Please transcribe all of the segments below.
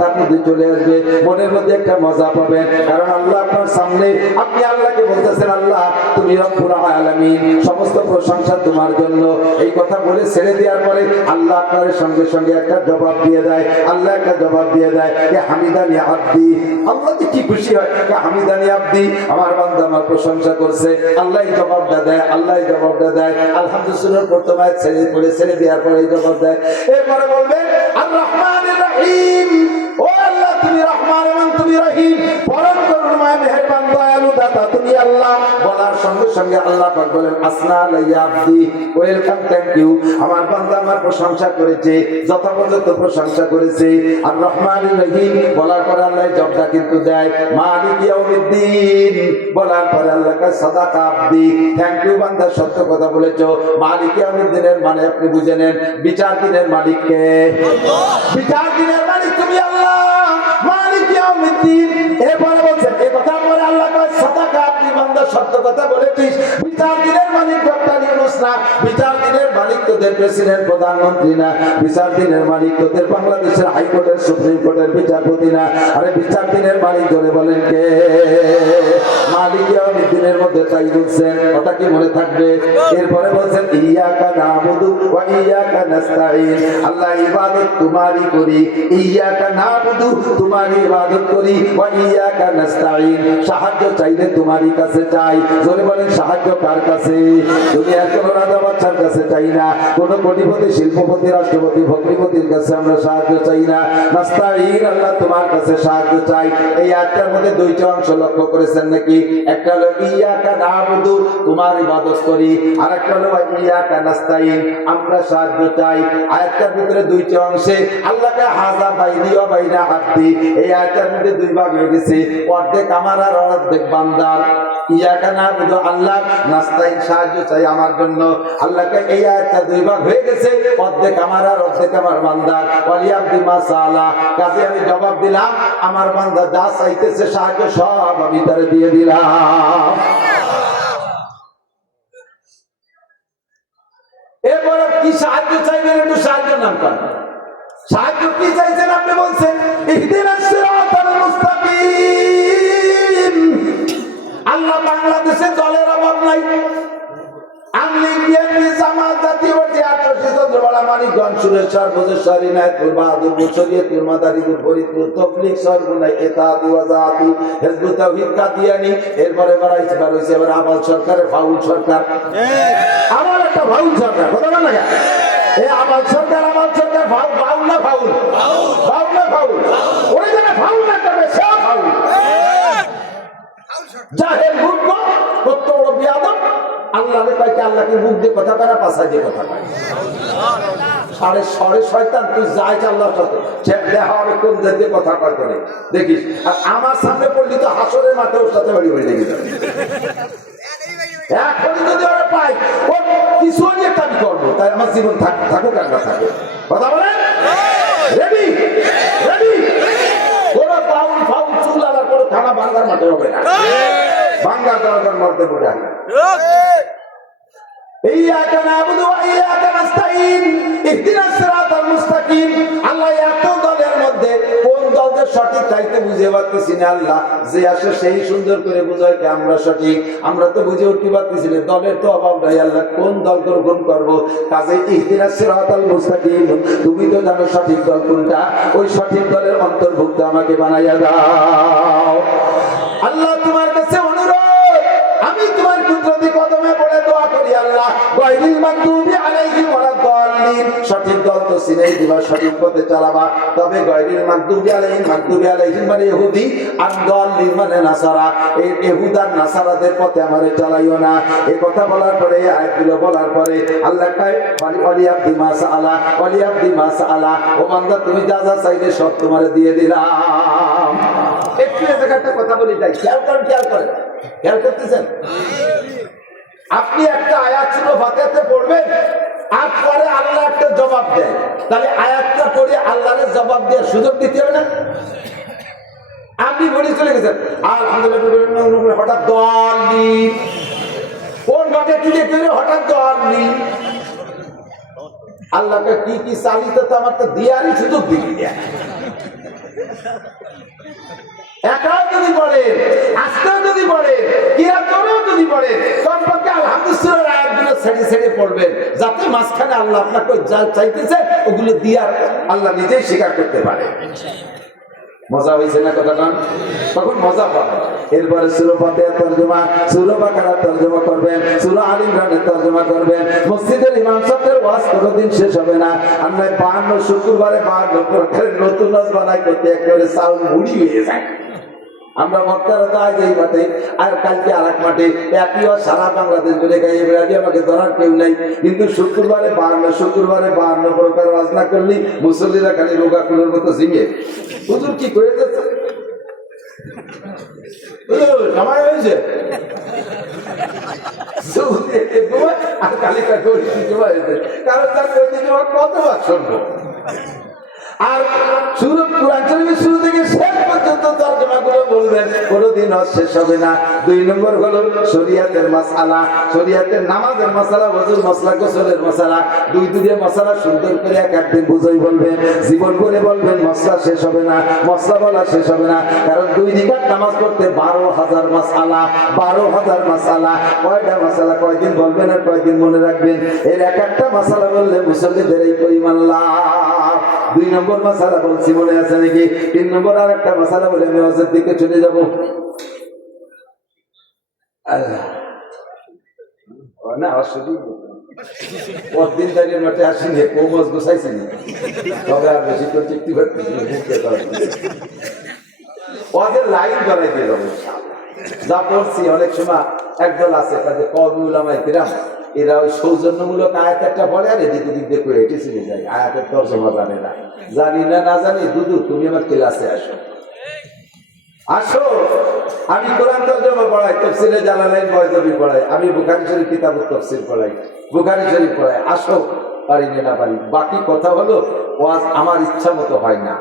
মাথার মধ্যে চলে আসবে, মনের মধ্যে একটা মজা পাবেন। কারণ আল্লাহ আপনার সামনে, আপনি আল্লাহকে বলতেছেন আল্লাহ তুমি রব্বুল আলামিন, সমস্ত প্রশংসা তোমার জন্য। এই কথা বলে ছেড়ে দেওয়ার পরে আল্লাহ আপনার সঙ্গে সঙ্গে একটা জবাব দিয়ে দেয়। আল্লাহ একটা জবাব দিয়ে দেয়, হামিদানি আব্দি। আল্লাহ কি খুশি হয়, হামিদানি আব্দি, আমার বান্দা আমার প্রশংসা করছে। আল্লাহ জবাবটা দেয়, আল্লাহ জবাবটা দেয়। আলহামদুলিল্লাহ প্রথম আয়াত ছেড়ে দেওয়ার পরে জবাব দেয়। এরপরে বলবেন আর রহমানির রহিম, ও আল্লাহ তুমি রহমান এবং তুমি রহিম, পরম করুণাময় মেহেরবান দয়ালু দাতা তুমি আল্লাহ। বলার সঙ্গে সঙ্গে আল্লাহ পাক বলেন আসনা আলাইয়া আব্দি, ওয়েলকাম, থ্যাংক ইউ। আমার বান্দা আমার প্রশংসা করেছে, যথাযথ প্রশংসা করেছে। আর রহমানির রহিম বলার পরে আল্লাহ জবটা কিন্তু দেয় মালিক ইয়াউমিদ্দিন। বলার পরে আল্লাহ কয় সাদাকা আব্দি, থ্যাংক ইউ বান্দা, সত্য কথা বলেছো। মালিক ইয়াউমিদ্দিনের মানে আপনি বুঝে নেন, বিচার দিনের মালিক কে? বিচার দিনের মালিক তুমি আল্লাহ, মালিক ইয়াউমিদ্দিন। এরপরে বলছেন, এই কথা বলে আল্লাহ কয় সাদাকা আব্দি, বান্দা সত্য কথা বলেছিস। বিচার দিনের মালিক ডক্টর ইউনূস না, বিচার দিনের মালিক তোদের প্রেসিডেন্ট প্রধানমন্ত্রী না, বিচার দিনের মালিক তোদের বাংলাদেশের হাইকোর্টের সুপ্রিম কোর্টের বিচারপতি না। আরে বিচার দিনের মালিক ধরে বলেন কে? মালিক ইয়াউমিদ্দিনের মধ্যে তাই বলছেন, কথা কি মনে থাকবে? এরপরে বলছেন ইয়াকা নাবুদু ওয়া ইয়াকা নাস্তাঈন, আল্লাহ ইবাদত তোমারই করি, ইয়াকা নাবুদু তোমারই ইবাদত করি, ওয়া ইয়াকা নাস্তাঈন সাহায্য চাইলে তোমারই কাছে চাই। জোরে বলেন সাহায্য কার কাছে? দুনিয়ার কোন রাজা বাদশার কাছে চাই না, কোন কোটিপতি শিল্পপতি রাষ্ট্রপতি ভগ্নিপতির কাছে আমরা সাহায্য চাই না। নাস্তাঈন আল্লাহ তোমার কাছে সাহায্য চাই। এই আয়াতটার মধ্যে দুইটা অংশ লক্ষ্য করেছেন নাকি? একটা হলো ইয়াকা নাবুদু তোমার ইবাদত করি, আর একটা হলো ইয়াকা নাস্তাঈন আমরা সাহায্য চাই। আয়াতটার ভিতরে দুইটা অংশে আল্লাহকে হাযা বাইনি ওয়া বাইনা আব্দি, এই আয়াতটার মধ্যে দুই ভাগ হয়ে গেছে, অর্ধেক আমার আর অর্ধেক বান্দার। ইয়াকা নাবুদু আল্লাহ, নাস্তাঈন সাহায্য চাই আমার জন্য। আল্লাহকে এই আয়াতটা দুই ভাগ হয়ে গেছে, অর্ধেক আমার আর অর্ধেক আমার বান্দার। ওয়ালিয়াবদি মা সাআলা, কাজে আমি জবাব দিলাম, আমার বান্দা যা চাইতেছে সাহায্য সব আমি তারে দিয়ে দিলাম। এরপরে কি সাহায্য চাইবেন, একটু সাহায্য নাম করেন। সাহায্য কি চাইছেন আপনি? বলছেন ইহদিনাস সিরাতাল মুস্তাকিম। আল্লাহ বাংলাদেশে জলের অভাব নাই, এরপরে আবাল সরকারের ফাউল সরকার, আমার একটা ফাউল সরকার, কথা বল না আবাল সরকার, আমার সরকার ফাউল না ফাউল, ফাউল না ফাউল, ওই জায়গায় ফাউল না করবে সে ফাউল। জাহেল মূর্খ কত বড় বিয়াদব, আল্লাহরে কয় কি আল্লাহকে মুখ দিয়ে কথা কয় না পাছা দিয়ে কথা কয়? সাড়ে শয়তান, তুই যাই আল্লাহর সাথে দেখা হবে কোন দিয়ে কথা কয় করে দেখিস। আর আমার সামনে পড়লি তো হাসরের মাঠে ওর সাথে বাড়ি বাড়ি লেগে যাবে। এখনই যদি ওরা পাই ও কিছু একটা আমি করবো, তাই আমার জীবন থাকুক আর না থাকুক, কথা বলেন রেডি রেডি। কোনো ফাউল ফাউল চুল আলার কোনো খানা ভাঙ্গার মাঠে হবে না, ভাঙ্গার দরকার মধ্যে পড়ে আসে। ইয়াকা নাবুদু ওয়া ইয়াকা নাস্তাঈন ইহদিনাস সিরাতাল মুস্তাকিম। আল্লাহ এত দলের মধ্যে কোন দলকে সঠিক তাইতে বুঝে পারতেছি না। আল্লাহ যে আসে সেই সুন্দর করে বুঝায় কি আমরা সঠিক, আমরা তো বুঝে উঠতে পারতেছি না, দলের তো অভাব নাই। আল্লাহ কোন দল গ্রহণ করবো? কাজে ইহদিনাস সিরাতাল মুস্তাকিম, তুমি তো জানো সঠিক দল কোনটা, ওই সঠিক দলের অন্তর্ভুক্ত আমাকে বানাইয়া দাও। আল্লাহ তোমার কাছে অনুরোধ, আমি তোমার কুদরতি কদমে পড়ে দোয়া করি আল্লাহ গায়রিল মাগদুবি আলাইহিম ওয়ালাদ-দাল্লিন, সঠিক দল তো চিনেই দিবা, সঠিক পথে চালাবা। তবে গায়রিল মাগদুবি আলাইহিম, মাগদুবি আলাইহিম মানে ইহুদি, আর দাল্লিন মানে নাসারা, এই ইহুদার নাসারাদের পথে আমারে চালাইও না। এই কথা বলার পরে, আয়াতগুলো বলার পরে আল্লাহ কয় ওয়ালিয়াবদি মা সাআলা, ওয়ালিয়াবদি মা সাআলা, ও বান্দা তুমি যা যা চাইলে সব তোমারে দিয়ে দিলাম। একটু এই জায়গাটা কথা বলি তাই খেয়াল করেন, খেয়াল করেন, খেয়াল করতেছেন? আপনি একটা আয়াত ছিল ফাতিহাতে পড়বেন, আর পরে আল্লাহ একটা জবাব দেয়, তাহলে আয়াতটা পড়ে আল্লাহর জবাব দেওয়ার সুযোগ দিতে হবে না? আপনি বলে চলে গেছেন আলহামদুলিল্লাহ, হঠাৎ দলনি কোন ঘটে কি দেখে হঠাৎ দলনি, আল্লাহকে কি কি চালিত তো আমার তো দেওয়ারই সুযোগ দিবি। একাও যদি পড়েন, আস্তেও যদি পড়েন, কিরাতেও যদি পড়েন, কমপক্ষে আলহামদুলিল্লাহ আয়াতগুলো ছেড়ে ছেড়ে পড়বেন, যাতে মাঝখানে আল্লাহ আপনাকে যা চাইতেছে ওগুলো দিয়ে আল্লাহ নিজেই স্বীকার করতে পারে। মজা হয়েছে না কথাটা? তখন মজা পাবে। এরপরে সূরা ফাতিহা তরজমা, সূরা বাকারা তরজমা করবেন, সূরা আলে ইমরানের তরজমা করবেন। মসজিদের ইমাম সাহেবের ওয়াজ কোনোদিন শেষ হবে না। আমরা 52 শুক্রবারে 52 প্রকারের নতুন ওয়াজ বানাই করতে একেবারে চাউল মুড়ি হয়ে যায়। আমরা বক্তারা তো আজ এই মাঠে আর কালকে আর এক মাঠে একই ওয়াজ সারা বাংলাদেশ জুড়ে গাই, এবারে আমাকে ধরার কেউ নাই। কিন্তু শুক্রবারে 52 প্রকার ওয়াজ না করলে মুসল্লিরা খালি রোগা কুলোর মতো ঝিমিয়ে হুজুর কি করে যাচ্ছে, সময় হয়েছে আর কালিকা কারণ তার কতবার শুনবো। আর শুরু কোরআন শরীফের শুরু থেকে শেষ পর্যন্ত তরজমাগুলো বলবেন, কোনোদিন শেষ হবে না। 2 নম্বর হলো শরীয়তের মাসআলা, শরীয়তের নামাজের মাসআলা, ওযুর মাসআলা, গোসলের মাসআলা, দুই মাসআলা সুন্দর করে এক একদিন বুঝাই বলবেন, জীবন করে বলবেন, মাসআলা শেষ হবে না, মাসআলা বলা শেষ হবে না। কারণ 2 রাকাত নামাজ পড়তে 12,000 মাসআলা, 12,000 মাসআলা। কয়টা মাসআলা কয়দিন বলবেন আর কয়দিন মনে রাখবেন? এর এক একটা মাসআলা বললে মুসল্লিদের এই পরিমাণ লাভ। 2 নম্বর মাসালা বলছি, মনে আছে নাকি? 3 নম্বর আর একটা মাসালা বলে আমি হজের দিকে চলে যাব। না দিন দাঁড়িয়ে মাঠে আসিনি, কৌমজ গোসাইছি না, তবে আর বেশি করে চিঠি ওদের লাইন ধরাই দিয়ে যাবো। যা পড়ছি অনেক সময় একদল আছে তাদের কওমি উলামায়ে কিরাম, এরা ওই সৌজন্যমূলক আয়াত একটা পড়ে আর এদিক ওদিক দিয়ে করে হেঁটে চলে যায়, আয়াতের তর্জমা জানে না। জানি না না জানি, দুদু তুমি আমার ক্লাসে আসো, আসো। আমি কোরআন তর্জমা পড়াই, তাফসীরে জালালাইন বয়জবি পড়াই, আমি বুখারী শরীফ কিতাবুত তাফসীর পড়াই, বুখারী শরীফ পড়াই। আসো, পারি না পারি। বাকি কথা হলো ওয়াজ আমার ইচ্ছা মতো হয় না।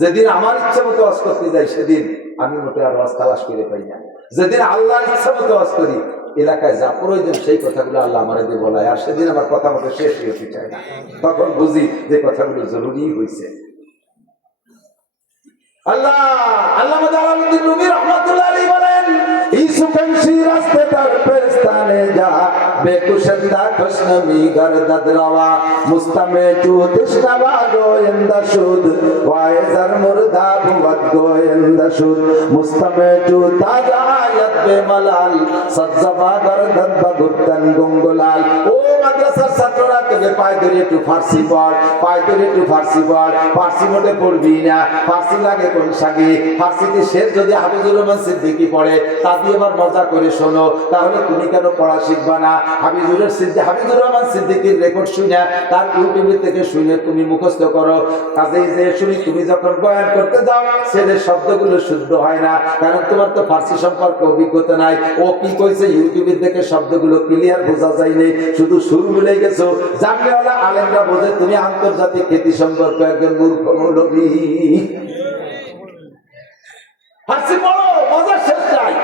যেদিন আমার ইচ্ছা মতো ওয়াজ করতে যাই সেদিন আমি মোটে আর ওয়াজ তালাশ করে পাই না। যেদিন আল্লাহর ইচ্ছা মতো ওয়াজ করি, এলাকায় যা প্রয়োজন সেই কথাগুলো আল্লাহ আমাদের বলায়, আর সেদিন আমার কথা মতো শেষ হতে চায় না। তখন বুঝি যে কথাগুলো জরুরি হয়েছে। আল্লাহ আল্লামা জালালউদ্দিন রুমি রাহমাতুল্লাহ আলাইহি বলেন, ইসুকানশি রাস্তে তার পেস্তানে যা বেকুশন্দা কশনমি গরদদ রওয়া মুস্তামে চু তৃষ্ণাবা গোয়েন্দা সুদ ওয়াইজার মুর্দা ভুবত গোয়েন্দা সুদ মুস্তামে চু তাজা আয়াত বেমালাল সজ্জবা গরদদ বগুতন গুঙ্গুলাল। ও মাদ্রাসার ছাত্ররা, তোকে পায় ধরে একটু ফার্সি পড়, পায় ধরে একটু ফার্সি পড়। ফার্সি মোটে পড়বি না, ফার্সি লাগে কোন সাগে? ফার্সিতে শেষ যদি হাফিজুর রহমান সিদ্দিকী পড়ে তা দিয়ে আবার মজা করে শোনো, তাহলে তুমি কেন পড়া শিখবা না? হাফিজুর রহমান সিদ্দিকীর রেকর্ড শুনে, তার ইউটিউব থেকে শুনে তুমি মুখস্থ করো। কাজেই যে শুনি তুমি যখন বয়ান করতে যাও ছেলের শব্দগুলো শুদ্ধ হয় না, কারণ তোমার তো ফার্সি সম্পর্কে অভিজ্ঞতা নাই। ও কি কইছে ইউটিউবের থেকে শব্দগুলো ক্লিয়ার বোঝা যায়নি, শুধু সুর ভুলে গেছো। জানলেওয়ালা আলেমরা বোঝে তুমি আন্তর্জাতিক খ্যাতি সম্পর্কে একজন মূর্খ মৌলবী। ফার্সি পড়ো, মজার শেষ নাই।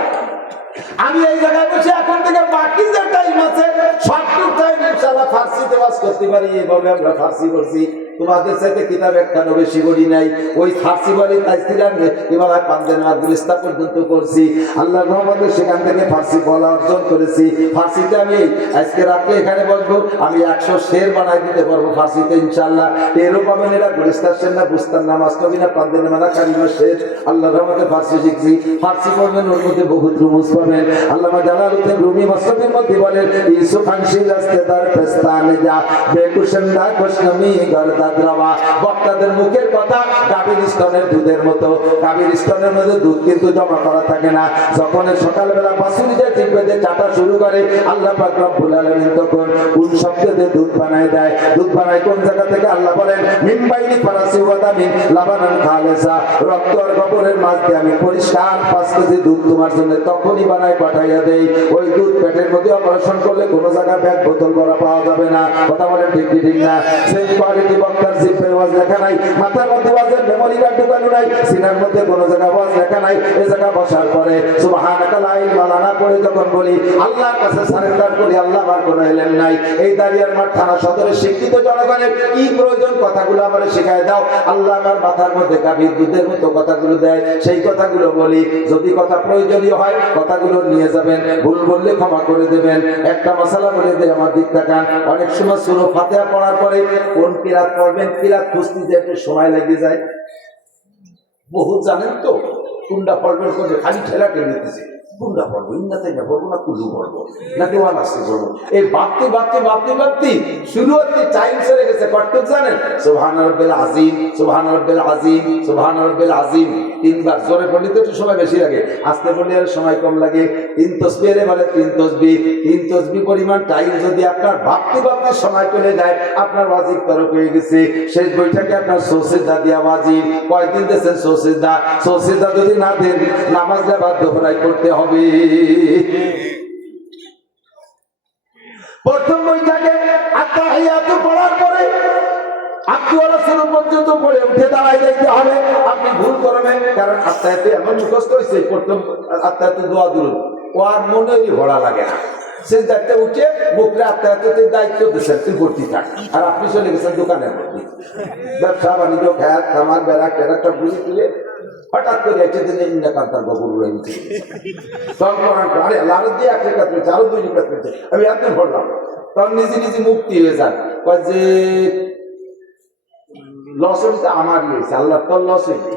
আমি এই জায়গায় বসে এখন থেকে বাকি যে টাইম আছে সবটুকু টাইম ইনশাআল্লাহ ফার্সিতে ওয়াজ করতে পারি। এইভাবে আমরা ফার্সি পড়ছি, তোমাদের সাথে কিতাব একটা বেশি করি নাই। ওই ফার্সি বলি তাইছিলাম হিমালয় পাঞ্জান গুলিস্তা পর্যন্ত করছি। আল্লাহর রহমতে সেখান থেকে ফার্সি বলা অর্জন করেছি। ফার্সিতে আমি আজকে রাত্রে এখানে বসবো, আমি 100 শের বানাই দিতে পারবো ফার্সিতে ইনশাআল্লাহ। এরও পাবেন এরা গুলিস্তার শের না, বুস্তার না, মাস্কবি না, পাঞ্জান মানা, কারিমা শের। আল্লাহর রহমতে ফার্সি শিখছি। ফার্সি পড়বেন, ওর মধ্যে বহুত রুমুজ পাবেন। আল্লামা জালালউদ্দিন রুমি মাসনবির মধ্যে বলেন, ইসুফানশি রাস্তেদার পেস্তানে যা বেকুশন্দা কশনমি গরদা দ্রবা। বক্তাদের মুখের কথা গাভীর স্তনের দুধের মতো। গাভীর স্তনের মধ্যে দুধ কিন্তু জমা করা থাকে না। যখন সকালবেলা বাছুরিটা ঠিক বেঁধে চাটা শুরু করে, আল্লাহ পাক রব্বুল আলামিন তখন কোন শব্দ দিয়ে দুধ বানায় দেয়? দুধ বানায় কোন জায়গা থেকে? আল্লাহ বলেন, মিন বাইনি ফারাসি ওয়া দামিন লাবানান খালিসা। রক্ত আর গোবরের মাঝ দিয়ে আমি পরিষ্কার 5 কেজি দুধ তোমার জন্য তখনই বানায় পাঠাইয়া দেই। ওই দুধ পেটের মধ্যে অপারেশন করলে কোনো জায়গায় ব্যাগ বোতল করা পাওয়া যাবে না। কথা বলেন ঠিক কি ঠিক না? সেই কোয়ালিটি বক্তার জিহ্বায় ওয়াজ লেখা নাই, মাথার মধ্যে ওয়াজের মেমোরি কার্ড ঢোকানো নাই, সিনার মধ্যে কোনো জায়গায় ওয়াজ লেখা নাই। এই জায়গা বসার পরে সুবহানাকা লা ইলমা লানা পড়ে যখন বলি আল্লাহর কাছে সারেন্ডার করি, আল্লাহ আমার কোনো এলেম নাই। এই দাঁড়িয়ার মাঠ থানা সদরের শিক্ষিত জনগণের কি প্রয়োজন কথাগুলো আমার শেখায় দাও। আল্লাহ আমার মাথার মধ্যে গাভীর দুধের মতো কথাগুলো দেয়, সেই কথাগুলো বলি। যদি কথা প্রয়োজনীয় হয় কথাগুলো নিয়ে যাবেন, ভুল বললে ক্ষমা করে দেবেন। একটা মশালা বলে দেয় আমার দিক তাকান। অনেক সময় সূরা ফাতিহা পড়ার পরে কোন কিরাত পড়বেন, কিরাত খুঁজতে যে একটু সময় লেগে যায়। বহুত জানেন তো কোনটা পড়বেন, কোনটা খালি ঠেলা টেনে দিতেছে, কোনটা পড়বো, ইন্দাতে না পড়বো না কুলু পড়বো না দেওয়ান আসতে পড়বো। এই ভাবতে শুরু হতে টাইম সেরে গেছে। কতটুক জানেন? সুবহান রাব্বিল আযীম, সুবহান রাব্বিল আযীম, সুবহান রাব্বিল আযীম তিনবার। জোরে পড়লে তো একটু সময় বেশি লাগে, আস্তে পড়লে আর সময় কম লাগে। তিন তাসবিহ বলে তিন তাসবিহ পরিমাণ টাইম যদি আপনার ভাবতে সময় চলে যায়, আপনার ওয়াজিব তরফ হয়ে গেছে। শেষ বইটাকে আপনার সুজদা দিয়া ওয়াজিব। কয়দিন দিয়েছেন সুজদা যদি না দেন নামাজটা বাধ্য করাই করতে হবে। প্রথম বইটাকে আত্তাহিয়াতু পড়ার পরে আত্মরাসূল পর্যন্ত পড়ে উঠে দাঁড়াই যাইতে হবে। আপনি ভুল করবেন, কারণ আত্তাহিয়াতু এমন মুখস্থ হয়েছে, প্রথম আত্তাহিয়াতু দোয়া দুরূদ ও আর মনেরই ভরা লাগে না। সেই দায়িত্বে উঠে মুখে আত্মাহতের দায়িত্ব দিচ্ছেন, তুই ভর্তি থাক। আর আপনি চলে গেছেন দোকানের মধ্যে, ব্যবসা বাণিজ্য খ্যাত খামার বেড়া টেরা সব বুঝে তুলে হঠাৎ করে এসে দিনে ইন্দাকান্তার বকুর রয়েছে আরে লাল দিয়ে এক রেখা তুলেছে, আরো দুই রেখা তুলেছে, আমি একদিন ভরলাম। তখন নিজে মুক্তি হয়ে যান, যে লস হয়েছে আমারই হয়েছে, আল্লাহ তোর লস হয়েছে,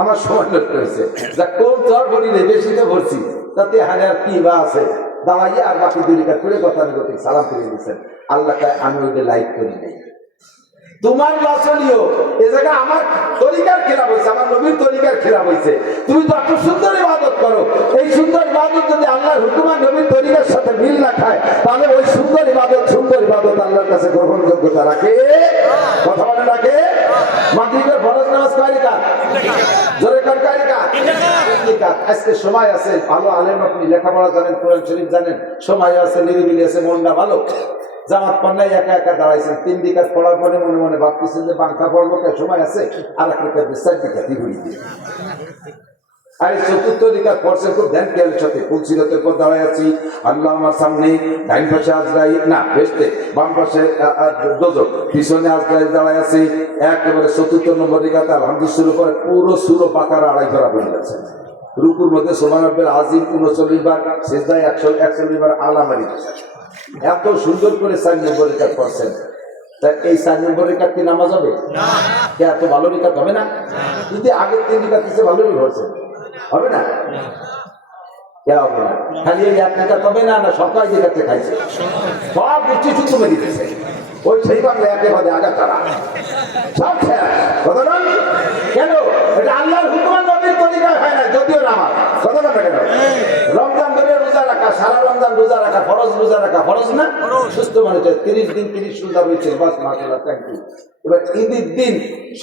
আমার সময় নষ্ট হয়েছে। যা কোন জ্বর ভরি নেই, বেশি তো ভরছি, তাতে হারে আর কি বা আছে। দাঁড়াইয়ে আর বাকি দুই রেখা করে গতানুগতিক সালাম করে দিচ্ছেন। আল্লাহ আমি ওইটা লাইক করি নাই। তোমার লসনীয় এ জায়গা আমার তরিকার খেলাফ হয়েছে, আমার নবীর তরিকার খেলাফ হয়েছে। তুমি তো এত সুন্দর ইবাদত করো, এই সুন্দর ইবাদত যদি আল্লাহর হুকুম আর নবীর তরিকার সাথে মিল না খায়, তাহলে ওই সুন্দর ইবাদত আল্লাহর কাছে গ্রহণযোগ্যতা রাখে, কথা বলে রাখে। মাগরিবের ফরজ নামাজ কয় রাকাত? জোরে কর কয় রাকাত? আজকে সময় আছে, ভালো আলেম আপনি, লেখাপড়া জানেন, কোরআন শরীফ জানেন, সময় আছে, নিরিবিলি আছে, মনটা ভালো। জামাত পান্নায় একা দাঁড়াইছেন, 3 রাকাত পড়ার পরে মনে মনে ভাবতেছেন যে বাঙ্কা পড়বো, সময় আছে, আর এক রাকাত 4 রাকাতই ঘুরি দিয়ে। আর চতুর্থ রাকাত পড়ছেন খুব ধ্যান খেয়ালের সাথে, ফুলসিরাতের পর দাঁড়ায় আছি, আল্লাহ আমার সামনে, ডাইন পাশে আজরাইল, না বেস্টে, বাম পাশে দোজখ, পিছনে আজরাইল দাঁড়ায় আছে। একেবারে চতুর্থ নম্বর রাকাতে আলহামদুলিল্লাহ শুরু করে পুরো সূরা বাকারা 2.5 ধরা পড়ে যাচ্ছে। রুকুর মধ্যে সুবহান রাব্বিল আযীম 39 বার, সিজদায় 141 বার আলা মারি। এত সুন্দর করে 4 নম্বর রাকাত পড়ছেন। তা এই 4 নম্বর রাকাত কি নামাজ হবে না? এত ভালো রাকাত হবে না? যদি আগের 3 রাকাত থেকে ভালোই হচ্ছে, হবে না? হবে না। খালি এই 1 রাকাত হবে না, না সকাল রাকাতে খাইছে, সব উচ্চ চুক্ত মেরে দিয়েছে। ওই সেই বাংলা একেবারে আগা তারা সব কথা না কেন? এটা আল্লাহর হুকুম নবীর তরিকায় হয় না, যদিও নামাজ কথা না কেন? রমজান ধরে রোজা রাখা, সারা রমজান রোজা রাখা ফরজ, রোজা রাখা ফরজ না? সুস্থ মানুষ 30 দিন 30 রোজা হয়েছে, বাস মাশাআল্লাহ, থ্যাংক ইউ। এবার ঈদের দিন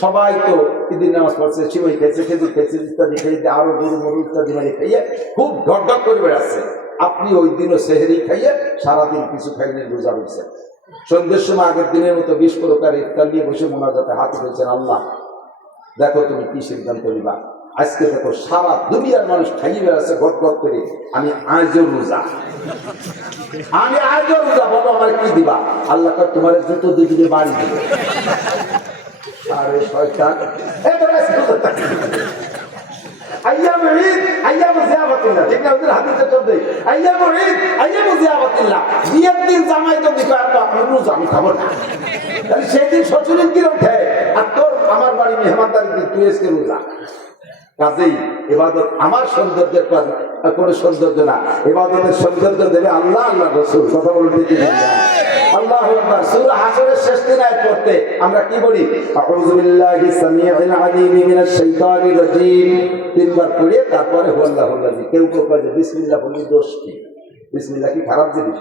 সবাই তো ঈদের নামাজ পড়ছে, সিমাই খেয়েছে, খেজুর খেয়েছে, ইত্যাদি খেয়ে আরো গরু মরু ইত্যাদি মানে খাইয়ে খুব ঢকঢক করে বেড়াচ্ছে। আপনি ওই দিনও সেহরি খাইয়ে সারাদিন কিছু খাইলে রোজা হয়েছে। সন্ধ্যের সময় আগের দিনের মতো 20 প্রকার ইফতার নিয়ে বসে মোনাজাতে হাত ধরেছেন, আল্লাহ দেখো তুমি কি সিদ্ধান্ত নিবা। আজকে দেখো সারা দুনিয়ার মানুষ খাইয়ে বেড়াচ্ছে গট করে, আমি আজও রোজা, বলো আমার কি দিবা? আল্লাহ তোমার জুতো দুদিকে বাড়ি দিবে। আরে শয়তান, আমি খাবো না, সেদিন শ্বশুরের কিরম খেয়ে, আর তোর আমার বাড়ি মেহমানদারি দিন, তুই এসে রোজা। কাজেই ইবাদত আমার সৌন্দর্যের কোনো সৌন্দর্য না, ইবাদতের সৌন্দর্য দেবে আল্লাহ, আল্লাহ রাসূল। কথা বলতে কি আল্লাহু আকবার। সূরা হাশরের শেষ আয়াত পড়তে আমরা কি বলি? আউযু বিল্লাহি সামিউল আলিম মিনাশ শাইতানির রাজীম 3 বার পড়ে তারপরে হুয়াল্লাহুল্লাযী। কেউ কেউ বলে বিসমিল্লাহ বলি দোষ কি? বিসমিল্লাহ কি খারাপ জিনিস?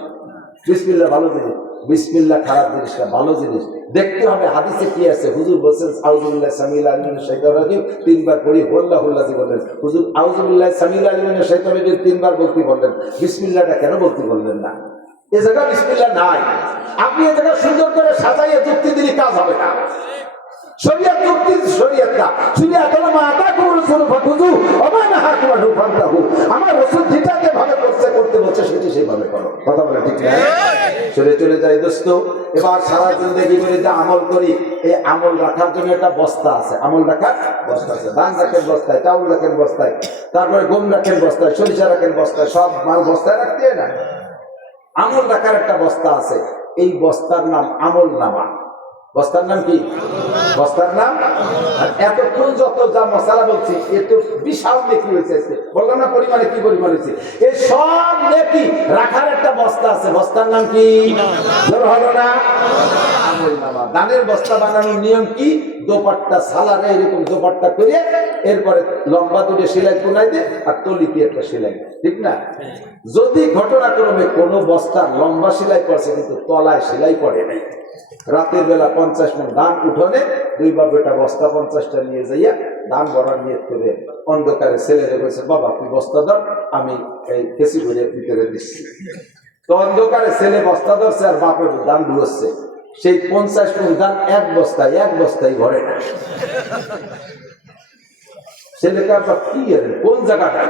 বিসমিল্লাহ ভালো জিনিস। বিসমিল্লাহ খারাপ জিনিস না, ভালো জিনিস। দেখতে হবে হাদিসে কি আছে। হুজুর বলেন আউযু বিল্লাহি সামিউল আলিম মিনাশ শাইতানির রাজীম 3 বার পড়ে হুয়াল্লাহুল্লাযী বলেন। হুজুর আউযু বিল্লাহি সামিউল আলিম মিনাশ শাইতানির রাজীম 3 বার বলতে বললেন, বিসমিল্লাহটা কেন বলতে বললেন না? এ জায়গা বিসমিল্লাহ নাই। আপনি এ জায়গা সুন্দর করে সাজাইয়ে যুক্তি দিলে কাজ হবে না। শরীয়ত যুক্তি, শরীয়ত না। শরীয়ত হলো মা আতাকুম রাসূল ফাখুযু ওয়া মা নাহাকুম আনহু ফান্তাহু। আমার রাসূল যেটা যেভাবে করতে বলছে সেটা সেইভাবে করো। কথা বলে ঠিক না? চলে যাই দোস্ত। এবার সারা জিন্দেগি করে যে আমল করি, এই আমল রাখার জন্য একটা বস্তা আছে। আমল রাখার বস্তা আছে। ধান রাখেন বস্তায়, চাউল রাখেন বস্তায়, তারপরে গম রাখেন বস্তায়, সরিষা রাখেন বস্তায়, সব মাল বস্তায় রাখতে হয় না? আমল রাখার একটা বস্তা আছে। এই বস্তার নাম আমল নামা। বস্তার নাম কি? বস্তার নাম। এতক্ষণ যত যা মশালা বলছি এত বিশাল নেকি হয়েছে। বললাম না পরিমাণে কি পরিমাণ হয়েছে। এই সব নেকি রাখার একটা বস্তা আছে। বস্তার নাম কি? হলো না? আমল নামা। ধানের বস্তা বানানোর নিয়ম কি? দোপাট্টা সালারে এরকম দোপাট্টা করে এরপরে লম্বা দুটো সেলাই কোনাই দে আর তলিতে একটা সেলাই, ঠিক না? যদি ঘটনাক্রমে কোনো বস্তার লম্বা সেলাই করছে কিন্তু তলায় সেলাই করে নাই, রাতের বেলা 50 মণ ধান উঠোনে দুই বাবুটা বস্তা 50টা নিয়ে যাইয়া ধান ভরার নিয়ত করে অন্ধকারে ছেলেরে বলছে, বাবা তুই বস্তা ধর, আমি এই কেসি ভরে ভিতরে দিচ্ছি। তো অন্ধকারে ছেলে বস্তা ধরছে আর বাপের ধান ধুয়েছে। সেই 50 মণ ধান এক বস্তায় ভরে না। ছেলেকে আপনার কি কোন জায়গাটা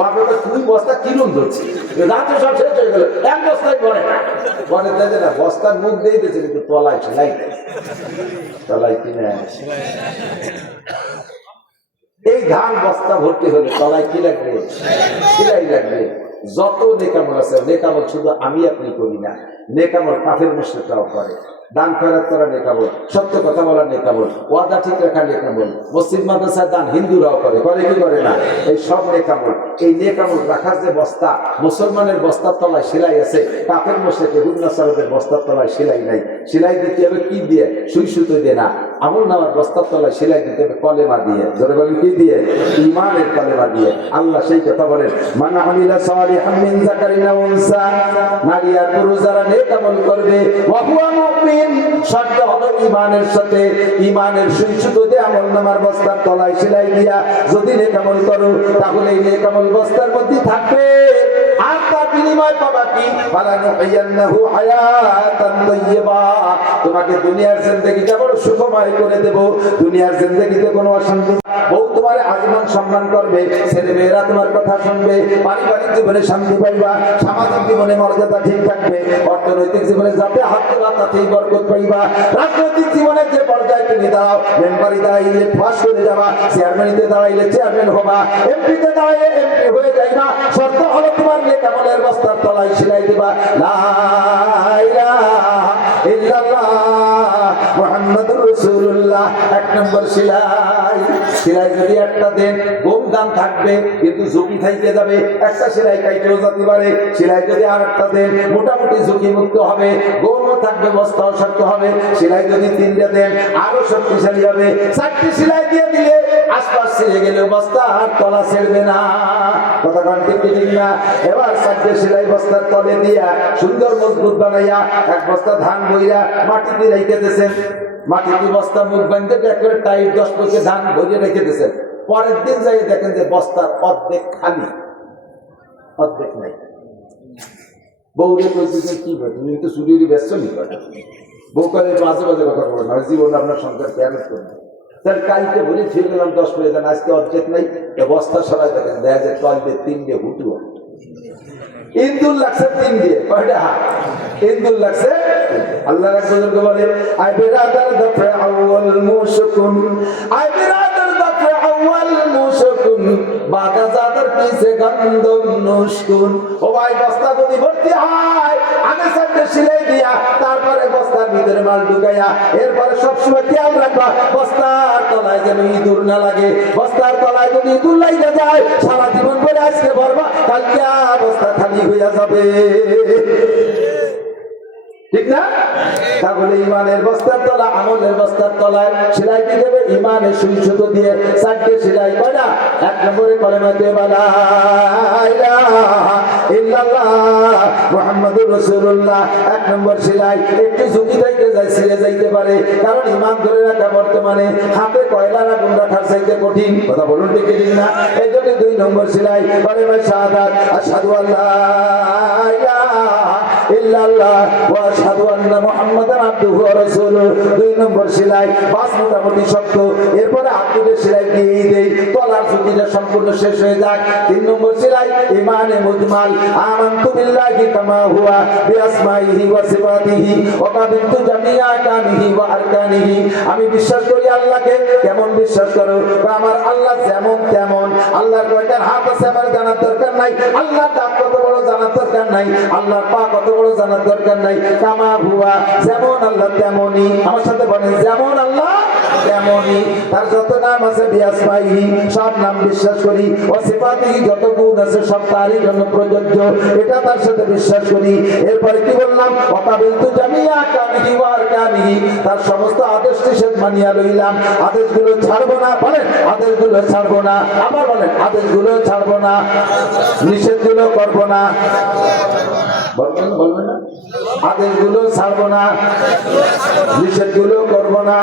বাপের তুই বস্তা কিরম ধরছি, রাতে সব শেষ হয়ে গেল, এক বস্তায় ভরে না। পরে দেখে না বস্তার মুখ দিয়ে দিয়েছে কিন্তু তলায় সেলাই কিনে এই ধান বস্তা ভর্তি হলে তলায় কি লাগবে? সেলাই লাগবে। যত নেকামল আছে, নেকামল শুধু আমি আপনি করি না, নেকামল কাফের মুশরিকরাও করে। দান খয়রাত করা নেকামল, সত্য কথা বলা নেকামল, ওয়াদা ঠিক রাখা নেকামল, মসজিদ মাদ্রাসার দান হিন্দুরাও করে কি করে না? এই সব নেকামল। এই নেকামল রাখার যে বস্তা, মুসলমানের বস্তার তলায় সেলাই আছে, কাফের মুশরিক হুন্নাসারদের বস্তার তলায় সেলাই নাই। সেলাই দিতে হবে কি দিয়ে? সুই সুতো দিয়ে না। আমল নামার বস্তার তলায় সেলাই দিতে হবে কলেমা দিয়ে। জোরে বলেন কি দিয়ে? ঈমানের কলেমা দিয়ে। আল্লাহ সেই কথা বলেন, মান আমিলা সালিহান মিন যাকারিন ওয়া উনসা, নারী আর পুরুষ যারা নেক আমল করবে, ওয়া হুয়া মুমিন, শর্ত হলো ঈমানের সাথে। ঈমানের সুই সুতো দিয়ে আমল নামার বস্তার তলায় সেলাই দিয়া যদি নেক আমল করো, তাহলে এই নেক আমল বস্তার মধ্যে থাকবে। আর তার বিনিময় পাবা কি? ফালানুহিয়ান্নাহু হায়াতান তাইয়্যিবা, তোমাকে দুনিয়ার জিন্দেগিটা বড় সুখময় করে দেব। দুনিয়ার জিন্দেগিতে কোনো অশান্তি, বউ তোমার আজীবন সম্মান করবে, ছেলে মেয়েরা তোমার কথা শুনবে, পারিবারিক জীবনে শান্তি পাইবা, সামাজিক জীবনে মর্যাদা ঠিক থাকবে, অর্থনৈতিক জীবনে যাতে হাত তোলা তাতেই বরকত পাইবা, রাজনৈতিক জীবনের যে পর্যায়ে তুমি দাঁড়াও, মেম্বারি দাঁড়াইলে পাস করে যাবা, চেয়ারম্যানিতে দাঁড়াইলে চেয়ারম্যান হবা, এমপিতে দাঁড়াইলে এমপি হয়ে যাইবা। শর্ত হলো তোমার নেক আমলের বস্তার তলায় সেলাই দিবা লা ইলাহা ইল্লাল্লাহ মুহাম্মাদুর রাসূলুল্লাহ। এক নম্বর সেলাই। সেলাই যদি একটা দেন, গম দান থাকবে কিন্তু ঝুঁকি থাইকে যাবে, একটা সেলাই কাইটেও যেতে পারে। সেলাই যদি আর একটা দেন, মোটামুটি ঝুঁকি মুক্ত হবে, গমও থাকবে, বস্তাও শক্ত হবে। সেলাই যদি 3টে দেন, আরো শক্তিশালী হবে। 4টে সেলাই দিয়ে দিলে আশপাশ ছেড়ে গেলেও বস্তা আর তলা ছেড়বে না। কথা কান ঠিক না? এবার 4টে সেলাই বস্তার তলে দিয়া সুন্দর মজবুত বানাইয়া এক বস্তা ধান বইয়া মাটিতে রেখে দিয়েছেন। মাটিতে বস্তা মুখ বাঁধতে একবারে টাইট 10 পয়সা ধান ভরিয়ে রেখে দিয়েছেন। পরের দিন যাই দেখেন যে বস্তার অর্ধেক খালি, অর্ধেক নাই। বউকে কইতেছেন কি ভাই তুমি তো চুরির ব্যস্ত নি করে, বউ করে মাঝে মাঝে কথা বলে না, জীবন আপনার সংসার প্যারেন্ট করবে। তাহলে কালকে ভরে ফিরে গেলাম 10 পয়সা ধান, আজকে অর্ধেক নাই। বস্তা সবাই দেখেন দেখা যায় টল দিয়ে 3টে হুটু ইন্দুল লাগছে 3 দিয়ে। কয়টা ইন্দুল লাগছে? আল্লাহ রাসূল বলে আই বিরাদার দফে আউয়াল মুশকুন, আই বিরাদার দফে আউয়াল মুশকুন, বাদা জাদার পিছে গন্দম নুশকুন। ও ভাই বস্তা যদি ভর্তি হয়, আগে 4টে সেলাই দিয়া তারপরে বস্তার ভিতরে মাল ঢুকাইয়া এরপরে সবসময় খেয়াল রাখবা বস্তার তলায় যেন ইঁদুর না লাগে। বস্তার তলায় যদি ইঁদুর লাগা যায়, সারা জীবন করে আজকে ভরবা, কালকে বস্তা খালি হইয়া যাবে, ঠিক না? তাহলে ইমানের বস্তার তলা, আমলের বস্তার তলায় সেলাই দিতে হবে ইমানের সুই সুতো দিয়ে। 4টে সেলাই কয়টা? 1 নম্বরে কলেমাতে লা ইলাহা ইল্লাল্লাহ মুহাম্মাদুর রাসূলুল্লাহ। 1 নম্বর সেলাই। একটু ঝুঁকি থেকে যায়, ছিঁড়ে যাইতে পারে, কারণ ইমান ধরে রাখা বর্তমানে হাতে কয়লার আগুন রাখার চাইতে কঠিন। কথা বলুন ঠিক না? এই জন্য 2 নম্বর সেলাই কলেমা শাহাদাত, আশহাদু আল্লা ইলাহা ইল্লাল্লাহ ওয়া আশহাদু আন্না মুহাম্মাদান আবদুহু ওয়া রাসূলুহু। 2 নম্বর সেলাই 5 মোটামুটি শব্দ, এরপরে আব্দুলের সেলাই দিয়ে দেই, তলার সুতিটা সম্পূর্ণ শেষ হয়ে যাক। 3 নম্বর সেলাই ঈমানে মুজমাল, আমানতু বিল্লাহি কামা হুয়া বিআসমাইহি ওয়া সিফাতিহি ওয়া কাবিলতু জামিআ কানিহি ওয়া আরকানিহি। আমি বিশ্বাস করি আল্লাহকে। কেমন বিশ্বাস করো? আমার আল্লাহ যেমন তেমন। আল্লাহর কয়টা হাত আছে আমার জানার দরকার নাই, আল্লাহর দাঁত কত বড় জানার দরকার নাই, আল্লাহর পা কত বড় জানার দরকার নাই। কামা হুয়া, যেমন আল্লাহ তেমনই। আমার সাথে বলেন, যেমন আল্লাহ তেমনই। তার যত নাম আছে বিআসমাইহি, সব নাম বিশ্বাস করি। ও সিফাতিহি, যত গুণ আছে সব তারই জন্য প্রযোজ্য, এটা তার সাথে বিশ্বাস করি। এরপরে কি বললাম? ওয়াকাবিলতু জামিআ কানিহি ওয়া আরকানিহি, তার সমস্ত আদেশ নিষেধ মানিয়া লইলাম, আদেশগুলো ছাড়বো না। বলেন, আদেশগুলো ছাড়বো না। আবার বলেন, আদেশগুলো ছাড়বো না, নিষেধগুলো করবো না। বলবেন বলবেন না? আদেশগুলো ছাড়বো না, নিষেধগুলো করবো না।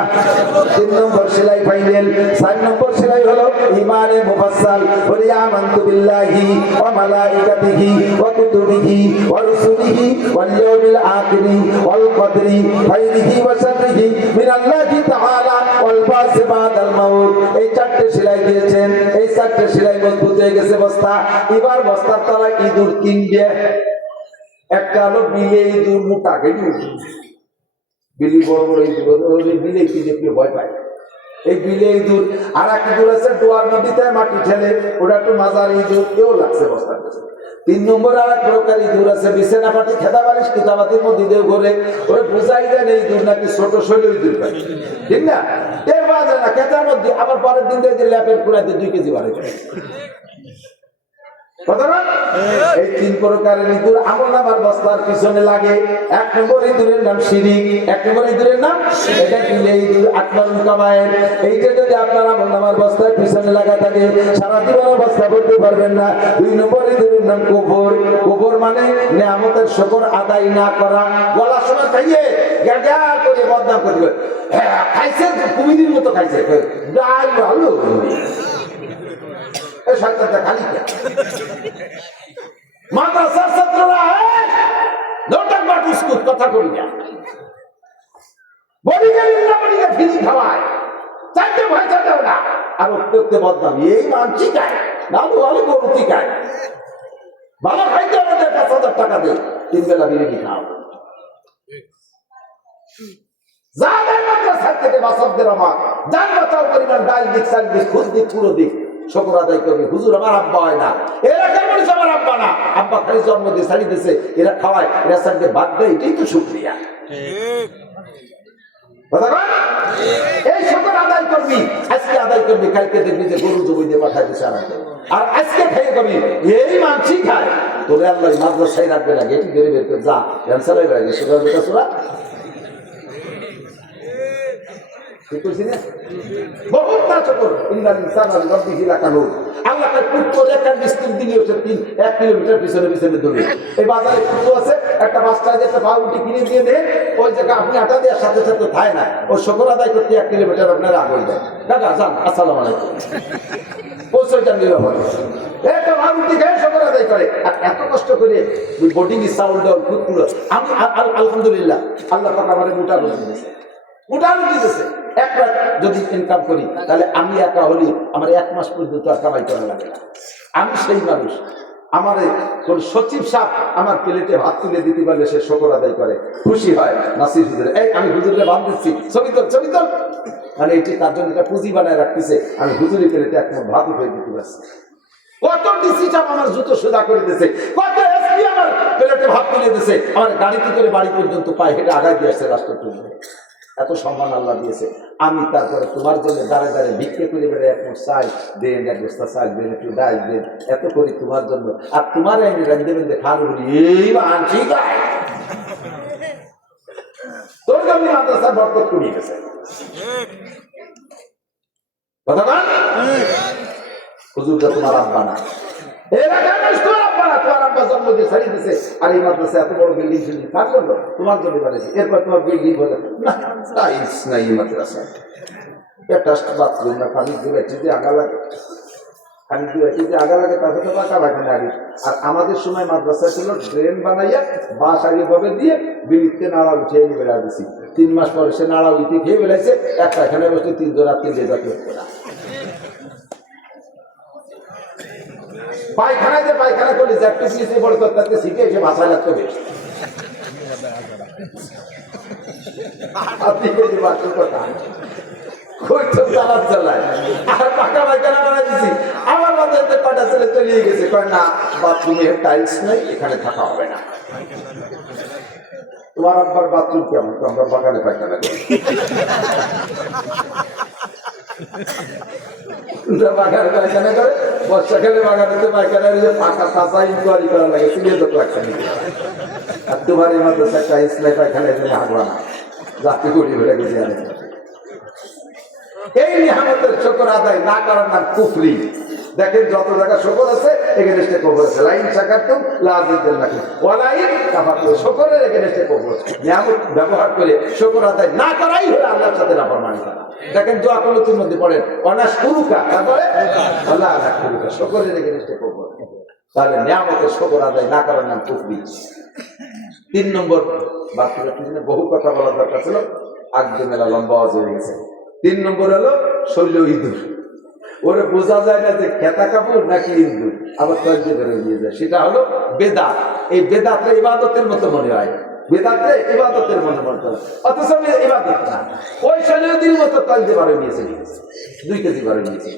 3 নম্বর সেলাই ফাইনাল। 4 নম্বর সেলাই হলো ঈমানে মুফাসসাল। বলি আমানতু বিল্লাহি ওয়া মালাইকাতিহি ওয়া কুতুবিহি ওয়া রুসুলিহি ওয়াল ইয়াউমিল আখিরি ওয়াল কদরি খাইরিহি ওয়া শাররিহি মিনাল্লাহি তাআলা ওয়াল বাসি বাদাল মাউত। এই 4টে সেলাই দিয়েছেন। এই 4টে সেলাই মজবুত হয়ে গেছে বস্তা। এবার বস্তার তলায় ইঁদুর 3টে। একটা হলো বিলে ইঁদুর, মোটা গেলি বিলি, বড় বড় ইঁদুর, বিলে কি দেখলে ভয় পায়। এই বিলে ইঁদুর। আর এক ইঁদুর আছে ডোয়ার নদীতে মাটি ঠেলে, ওটা একটু মাজার ইঁদুর, কেউ লাগছে বস্তার কাছে। 3 নম্বর আর এক প্রকার ইঁদুর আছে, বিছানা পাটি খেতা বালিশ কিতাবাতির মধ্যে দিয়ে ঘুরে, ওরা বুঝাই দেন এই ইঁদুর নাকি ছোট শৈল ইঁদুর পায়, ঠিক না? টের পাওয়া যায় না খেতার মধ্যে। আবার পরের দিন দিয়ে ল্যাপের কুড়াইতে 2 কেজি বাড়ে। এই 3 প্রকারের ইঁদুর আমল নামার বস্তার পিছনে লাগে। 1 নম্বর ইঁদুরের নাম শিরিক। 1 নম্বর ইঁদুরের নাম, এটা কিলে ইঁদুর, আকবারুল কাবায়ের। এইটা যদি আপনার আমল নামার বস্তার পিছনে লাগা থাকে, সারা জীবন বস্তা করতে পারবেন না। 2 নম্বর ইঁদুরের নাম কুফর। কুফর মানে নিয়ামতের শুকর আদায় না করা। গলার সময় খাইয়ে গা করে বদনাম করে দিবে, হ্যাঁ খাইছে কুমিরের মতো খাইছে, ডাল ভালো খালি মাদ্রাসার ছাত্ররা কথা করি না, বডি ফিরি খাওয়ায়, চাইতে ভয় চাইতেও না, আর উঠতে বদনাম। এই মানছি খায় না, ভালো গরুতি খায়, ভালো খাইতে হবে 5,000 টাকা দিয়ে 3 বেলা বিরিয়ানি খাও। যাদের মাদ্রাসা থেকে বাসবদের আমার যার বাঁচাও পরিমাণ ডাল দিক, চাল দিক, খুদ দিক, পুরো দিক শুকর আদায় করবে। হুজুর আমার আব্বা হয় না, এরা কেন বলিস আমার আব্বা না? আব্বা খালি জন্ম দিয়ে ছাড়ি দিয়েছে, এরা খাওয়ায়, এরা সাথে বাদ দেয়, এটাই তো শুকরিয়া। এই শুকর আদায় করবি, আজকে আদায় করবি, কালকে দেখবি যে গরু জমি দিয়ে পাঠাই দিচ্ছে আমাকে, আর আজকে খেয়ে করবি এই মানছি খায়। তোরে আল্লাহ মাদ্রাসায় রাখবে না, গেটি বেরিয়ে বের করে যা ক্যান্সার হয়ে গেছে সুগার বেটা সুরা। বহুত না চকর ইন্দার ইনসান আর রব্বিহি লাকানুর। আল্লাহকে কুত্তো একটা বিস্কুট দিলে হচ্ছে 1 কিলোমিটার পিছনে পিছনে দৌড়ে। এই বাজারে কুত্তো আছে, একটা বাচ্চায় একটা পাউরুটি কিনে দিয়ে দেন, ওই জায়গা আপনি আটা দেওয়ার সাথে সাথে খায় না, ও শুকর আদায় করতে 1 কিলোমিটার আপনার আগে দেয়। দাদা যান, আসসালামু আলাইকুম, পৌঁছাইটা নিয়ে হবে। একটা পাউরুটি খেয়ে শুকর আদায় করে, আর এত কষ্ট করে বোর্ডিং চাউল ডাউল কুকুর। আমি আলহামদুলিল্লাহ আল্লাহ পাক আমাদের মোটা রুটি দিয়েছে, মোটা রুটি দিয়েছে। 1 রাত যদি ইনকাম করি তাহলে আমি একা হলি আমার 1 মাস পর্যন্ত আর কামাই করা লাগে না। আমি সেই মানুষ, আমার কোন সচিব সাহেব আমার প্লেটে ভাত তুলে দিতে পারলে সে শুকর আদায় করে, খুশি হয়। নাসির হুজুর, এই আমি হুজুরে ভাত দিচ্ছি, ছবি তো মানে এটি তার জন্য একটা পুঁজি বানায় রাখতেছে, আমি হুজুরি প্লেটে 1 মুঠ ভাত উঠে দিতে পারছি। কত ডিসি সাহেব আমার জুতো সোজা করে দিয়েছে, কত এসপি আমার প্লেটে ভাত তুলে দিয়েছে, আমার গাড়িতে করে বাড়ি পর্যন্ত পায়ে হেঁটে আগায় দিয়ে আসছে রাষ্ট্রপতি। এত সম্মান আল্লাহ দিয়েছে। আমি তারপরে তোমার জন্য দাঁড়ে দাঁড়ে ভিক্ষে করে বেড়ে 1 মুঠ চাল দেন, 1 বস্তা চাল দেন, একটু ডাল দেন, এত করি তোমার জন্য। আর তোমার আমি রান্ধে বেঁধে খান বলি এই আনছি গায় তোর জন্য মাদ্রাসার বরকত কমিয়ে গেছে। কথা বল, হুজুরটা তোমার আব্বা না, জন্ম দিয়ে ছাড়িয়ে দিচ্ছে, আর এই মাদ্রাসা এত বড় বিল্ডিং ফিল্ডিং কার জন্য? তোমার জন্য বানিয়েছে। এরপর তোমার বিল্ডিং বলে না, টাইলস নাই মাদ্রাসা, একটা বাথরুম না, পানি দিয়ে যে আগা লাগে। খালি যে আগে তাকে তো পাকা পায়খানা আগে। আর আমাদের সময় মাদ্রাসা ছিল ড্রেন বানাইয়া বাঁশ আগে ভাবে দিয়ে বিলিতে নাড়া উঠিয়ে নিয়ে বেড়া দিছি। 3 মাস পরে সে নাড়া উঠে খেয়ে বেড়াইছে, এক পায়খানায় বসে 3 জন রাত্রি জাতীয় পায়খানায় যে পায়খানা করলে একটু পিছিয়ে পড়ে তো তাকে শিখে এসে বাসায় লাগতে হবে। আপনি যদি বাথরুম কথা চালায় আর পাকা পায়খানা বানাই দিছি, আমার মাথায় কটা ছেলে চলিয়ে গেছে, কয় না বাথরুমে টাইলস নাই, এখানে থাকা হবে না। তোমার আব্বার বাথরুম কেমন? আমরা বাগানে পায়খানা করি, বাগানে পায়খানা করে, বর্ষাকালে বাগানে পায়খানা পাকা কাঁচা ইনকোয়ারি করা লাগে, সিরিয়াস লাগছে। আর তোমার এই মাদ্রাসা টাইলস নাই, পায়খানায় তুমি হাঁটবা না, যাতে করি হয়ে গেছে। এই নিয়ামতের শুকর আদায় না করার নাম কুফরি। দেখেন যত জায়গা শুকর আছে এগেনস্টে কবর আছে। লাইন শাকারতুম লাযিদান্নাকুম ওয়া লাইন কাফারতুম, শুকরের এগেনস্টে কবর। নিয়ামত ব্যবহার করে শুকর আদায় না করাই হলো আল্লাহর সাথে নাফরমানি করা। দেখেন দোয়া কুনুতের মধ্যে পড়েন অনাশকুরুকা, তারপরে আল্লাহ নাশকুরুকা, শুকরের এগেনস্টে কবর। তাহলে নিয়ামতের শুকর আদায় না করার নাম কুফরি। 3 নম্বর বাকিরা বহু কথা বলার দরকার ছিল, আগে মেলা লম্বা হয়ে গেছে। 3 নম্বর হলো শৈল ইঁদুর। ওরে বোঝা যায় না যে খেতা কাপড় নাকি ইঁদুর, আবার তৈরি বেরোয় নিয়ে যায়। সেটা হলো বেদাত। এই বেদাতটা ইবাদতের মতো মনে হয়, বেদাতে ইবাদতের মনে মনে হয়, অথচ ইবাদত না। ওই শৈল ইঁদুর মতো তৈরি বেরোয় নিয়েছে, 2 কেজি বেরোয় নিয়েছে,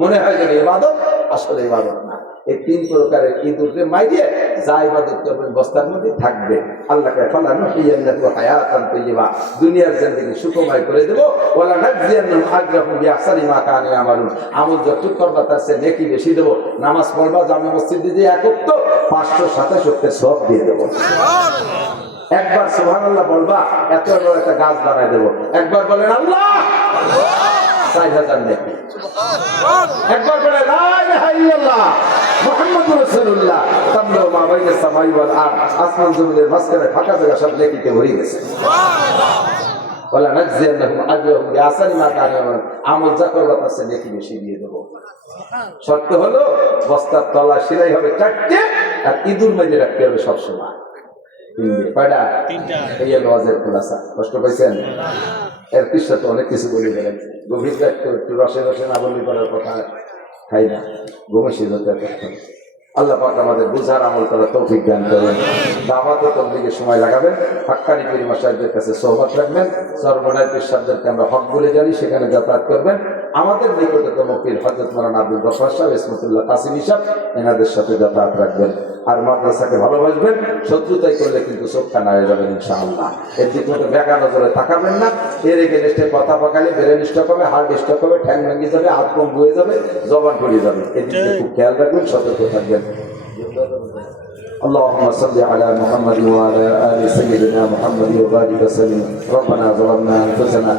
মনে হয় যেন ইবাদত, আসলে ইবাদত না। এই 3 প্রকারের ইঁদুরকে মাইরিয়ে যা ইবাদত করবেন বস্তার মধ্যে থাকবে। আল্লাহকে ফালানুহিয়ান্নাহু হায়াতান তাইয়্যিবা, দুনিয়ার জিন্দেগি সুখময় করে দেব। ওয়ালা নাজজিয়ান্নাহুম আজরাহুম বিআহসানি মা কানু ইয়ামালুন, আমল যতটুকু করবা তার চেয়ে নেকি বেশি দেব। নামাজ পড়বা জামে মসজিদে যে একত্ব 527 এর সওয়াব দিয়ে দেব। একবার সুবহানাল্লাহ বলবা, এত বড় একটা গাছ বানাই দেব। একবার বলেন আল্লাহ, 4000 নেকি। একবার বলে লা ইলাহা ইল্লাল্লাহ মুহাম্মাদুর রাসূলুল্লাহ, তামলাউ মা বাইনাস সামাই ওয়াল আরদ, আসমান জমিনের মাঝখানে ফাঁকা জায়গা সব নেকিতে ভরে গেছে। সুবহানাল্লাহ। ওয়ালা নাজজিয়ান্নাহুম আজরাহুম বিআহসানি মা কানু ইয়ামালুন, আমল যা করবা তার চেয়ে নেকি বেশি দিয়ে দেব। শর্ত হলো বস্তার তলা সিলাই হবে 4টে, আর ইঁদুর মেরে রাখতে হবে সব সময়। 3টা। এই হলো ওয়াজের খুলাসা। কষ্ট পাইছেন? এর পিছনে তো অনেক কিছু বলে গেলেন। গভীর একটু রসে রসে না বলি করার কথা খাই না, ঘুমেছি যত। আল্লাহ পাক আমাদের বুঝার আমল করার তৌফিক দান করবেন। দাওয়াত ও তাবলীগের সময় লাগাবেন, হাক্কানি পীর মাশায়েখদের কাছে সোহবত রাখবেন, সর্বনায় পীর সাহেবদেরকে আমরা হক বলে জানি, সেখানে যাতায়াত করবেন। আমাদের নিকটতম পীর হযরত মাওলানা আব্দুল গফফার সাহেব, ইসমতুল্লাহ কাসিমি সাহেব, এনাদের সাথে যাতায়াত রাখবেন। আর মাদ্রাসাকে ভালোবাসবেন, শত্রুতাই করলে কিন্তু চোখ কানা হয়ে যাবেন ইনশাআল্লাহ। এর দিক মতো বেকা নজরে তাকাবেন না। এর এগেনস্টে কথা পাকালে ব্রেন স্ট্রোক হবে, হার্ট স্ট্রোক হবে, ঠ্যাং ভেঙে যাবে, হাত কম বয়ে যাবে, জবান পড়ে যাবে। এদিকে খুব খেয়াল রাখবেন, সতর্ক থাকবেন। اللهم صل على محمد وعلى آل سيدنا محمد وبارك وسلم. ربنا ظلمنا أنفسنا